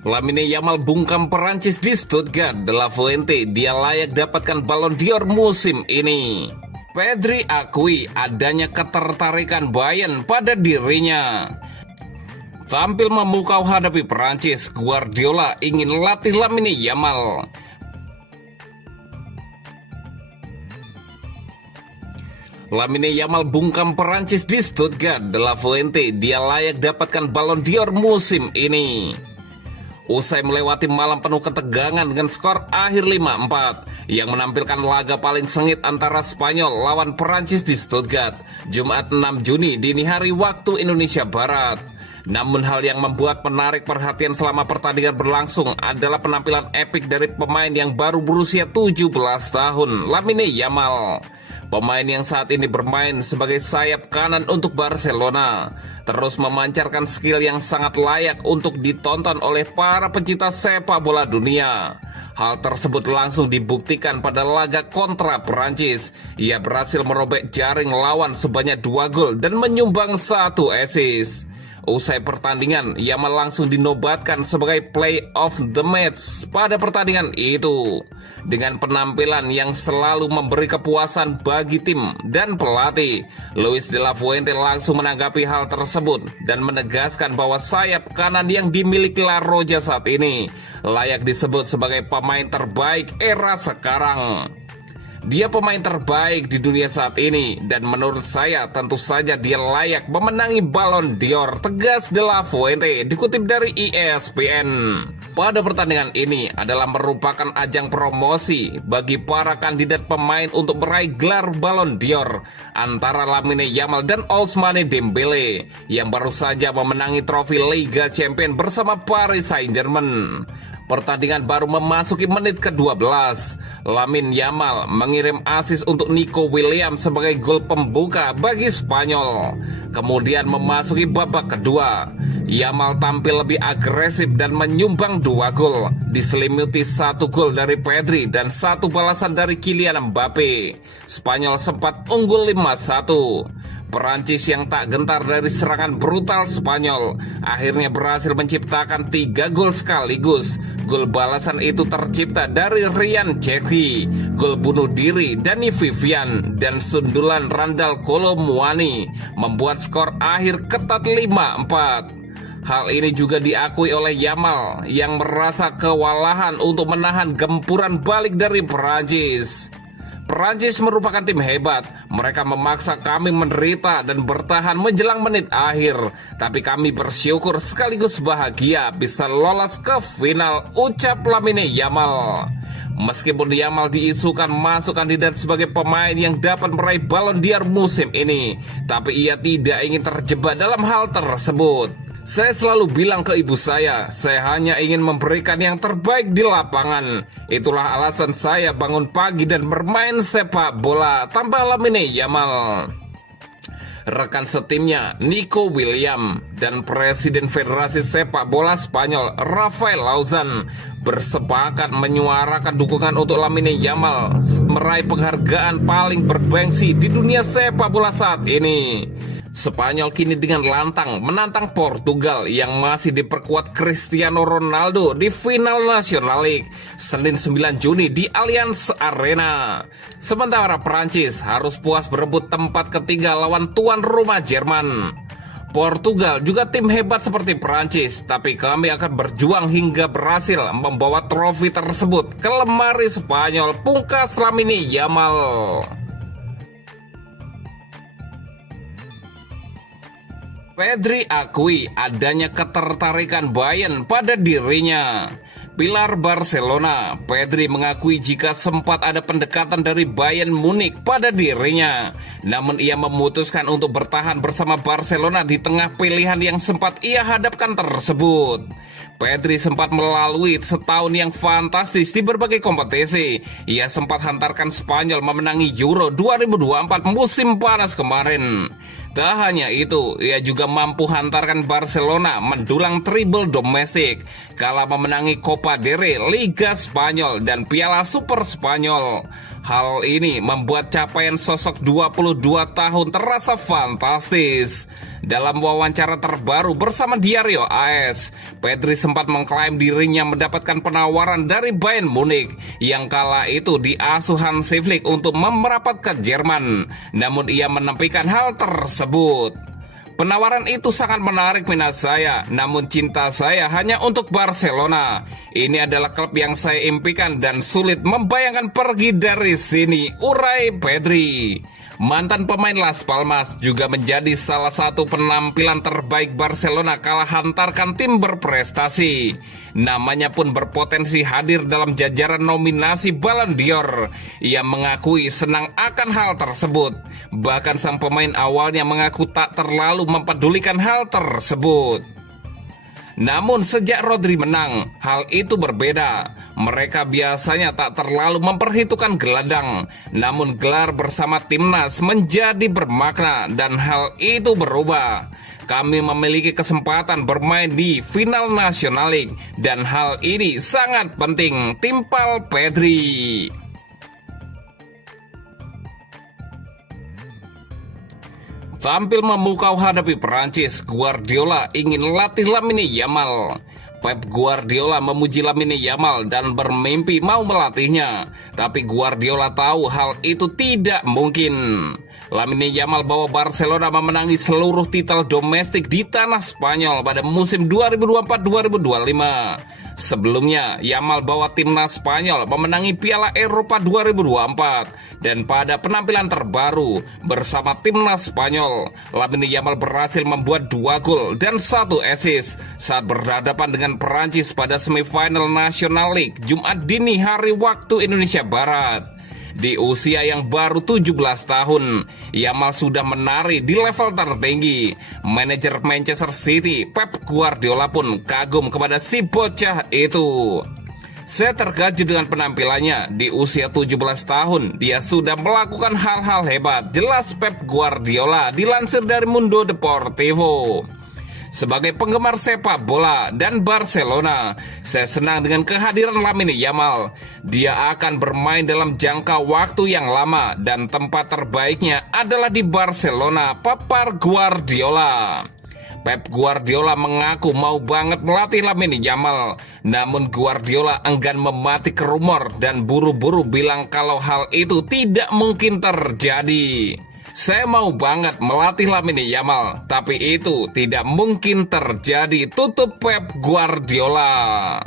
Lamine Yamal bungkam Perancis di Stuttgart. De La Fuente, dia layak dapatkan Ballon d'Or musim ini. Pedri akui adanya ketertarikan Bayern pada dirinya. Tampil memukau hadapi Perancis, Guardiola ingin latih Lamine Yamal. Lamine Yamal bungkam Perancis di Stuttgart. De La Fuente, dia layak dapatkan Ballon d'Or musim ini. Usai melewati malam penuh ketegangan dengan skor akhir 5-4 yang menampilkan laga paling sengit antara Spanyol lawan Perancis di Stuttgart, Jumat 6 Juni dini hari waktu Indonesia Barat. Namun hal yang membuat menarik perhatian selama pertandingan berlangsung adalah penampilan epik dari pemain yang baru berusia 17 tahun, Lamine Yamal. Pemain yang saat ini bermain sebagai sayap kanan untuk Barcelona terus memancarkan skill yang sangat layak untuk ditonton oleh para pencinta sepak bola dunia. Hal tersebut langsung dibuktikan pada laga kontra Perancis. Ia berhasil merobek jaring lawan sebanyak 2 gol dan menyumbang 1 assist. Usai pertandingan, Yamal langsung dinobatkan sebagai play of the match pada pertandingan itu. Dengan penampilan yang selalu memberi kepuasan bagi tim dan pelatih, Luis de la Fuente langsung menanggapi hal tersebut dan menegaskan bahwa sayap kanan yang dimiliki La Roja saat ini layak disebut sebagai pemain terbaik era sekarang. Dia pemain terbaik di dunia saat ini dan menurut saya tentu saja dia layak memenangi Ballon d'Or, tegas de la Fuente dikutip dari ESPN. Pada pertandingan ini adalah merupakan ajang promosi bagi para kandidat pemain untuk meraih gelar Ballon d'Or antara Lamine Yamal dan Ousmane Dembele yang baru saja memenangi trofi Liga Champions bersama Paris Saint-Germain. Pertandingan baru memasuki menit ke-12. Lamine Yamal mengirim assist untuk Nico Williams sebagai gol pembuka bagi Spanyol. Kemudian memasuki babak kedua. Yamal tampil lebih agresif dan menyumbang 2 gol, diselimuti 1 gol dari Pedri dan 1 balasan dari Kylian Mbappe. Spanyol sempat unggul 5-1. Perancis yang tak gentar dari serangan brutal Spanyol akhirnya berhasil menciptakan 3 gol sekaligus. Gol balasan itu tercipta dari Ryan Cherki, gol bunuh diri Dani Vivian, dan sundulan Randal Kolo Muani membuat skor akhir ketat 5-4. Hal ini juga diakui oleh Yamal yang merasa kewalahan untuk menahan gempuran balik dari Perancis. Perancis merupakan tim hebat. Mereka memaksa kami menderita dan bertahan menjelang menit akhir. Tapi kami bersyukur sekaligus bahagia bisa lolos ke final, ucap Lamine Yamal. Meskipun Yamal diisukan masuk kandidat sebagai pemain yang dapat meraih Ballon d'Or musim ini, tapi ia tidak ingin terjebak dalam hal tersebut. Saya selalu bilang ke ibu saya hanya ingin memberikan yang terbaik di lapangan. Itulah alasan saya bangun pagi dan bermain sepak bola, tambah Lamine Yamal. Rekan setimnya Nico Williams dan Presiden Federasi Sepak Bola Spanyol Rafael Lauzan bersepakat menyuarakan dukungan untuk Lamine Yamal meraih penghargaan paling berbengsi di dunia sepak bola saat ini. Spanyol kini dengan lantang menantang Portugal yang masih diperkuat Cristiano Ronaldo di final National League Senin 9 Juni di Allianz Arena. Sementara Prancis harus puas berebut tempat ketiga lawan tuan rumah Jerman. Portugal juga tim hebat seperti Prancis, tapi kami akan berjuang hingga berhasil membawa trofi tersebut ke lemari Spanyol, pungkas Lamine Yamal. Pedri akui adanya ketertarikan Bayern pada dirinya. Pilar Barcelona, Pedri mengakui jika sempat ada pendekatan dari Bayern Munich pada dirinya. Namun ia memutuskan untuk bertahan bersama Barcelona di tengah pilihan yang sempat ia hadapkan tersebut. Pedri sempat melalui setahun yang fantastis di berbagai kompetisi. Ia sempat hantarkan Spanyol memenangi Euro 2024 musim panas kemarin. Tak hanya itu, ia juga mampu hantarkan Barcelona mendulang treble domestik kala memenangi Copa del Rey, Liga Spanyol, dan Piala Super Spanyol. Hal ini membuat capaian sosok 22 tahun terasa fantastis. Dalam wawancara terbaru bersama Diario AS, Pedri sempat mengklaim dirinya mendapatkan penawaran dari Bayern Munich yang kala itu diasuh Hansi Flick untuk merapat ke Jerman. Namun ia menepikan hal tersebut. Penawaran itu sangat menarik minat saya, namun cinta saya hanya untuk Barcelona. Ini adalah klub yang saya impikan dan sulit membayangkan pergi dari sini, urai Pedri. Mantan pemain Las Palmas juga menjadi salah satu penampilan terbaik Barcelona kala hantarkan tim berprestasi. Namanya pun berpotensi hadir dalam jajaran nominasi Ballon d'Or. Ia mengakui senang akan hal tersebut. Bahkan sang pemain awalnya mengaku tak terlalu mempedulikan hal tersebut. Namun sejak Rodri menang, hal itu berbeda. Mereka biasanya tak terlalu memperhitungkan gelandang. Namun gelar bersama timnas menjadi bermakna dan hal itu berubah. Kami memiliki kesempatan bermain di final National League dan hal ini sangat penting, timpal Pedri. Tampil memukau hadapi Perancis, Guardiola ingin latih Lamine Yamal. Pep Guardiola memuji Lamine Yamal dan bermimpi mau melatihnya. Tapi Guardiola tahu hal itu tidak mungkin. Lamine Yamal bawa Barcelona memenangi seluruh titel domestik di tanah Spanyol pada musim 2024-2025. Sebelumnya, Yamal bawa timnas Spanyol memenangi Piala Eropa 2024 dan pada penampilan terbaru bersama timnas Spanyol, Lamine Yamal berhasil membuat 2 gol dan 1 assist saat berhadapan dengan Perancis pada semifinal National League Jumat dini hari waktu Indonesia Barat. Di usia yang baru 17 tahun, Yamal sudah menari di level tertinggi. Manajer Manchester City, Pep Guardiola pun kagum kepada si bocah itu. Saya terkejut dengan penampilannya. Di usia 17 tahun, dia sudah melakukan hal-hal hebat, jelas Pep Guardiola dilansir dari Mundo Deportivo. Sebagai penggemar sepak bola dan Barcelona, saya senang dengan kehadiran Lamine Yamal. Dia akan bermain dalam jangka waktu yang lama dan tempat terbaiknya adalah di Barcelona, papar Guardiola. Pep Guardiola mengaku mau banget melatih Lamine Yamal. Namun Guardiola enggan mematik rumor dan buru-buru bilang kalau hal itu tidak mungkin terjadi. Saya mau banget melatih Lamine Yamal, tapi itu tidak mungkin terjadi, tutup Pep Guardiola.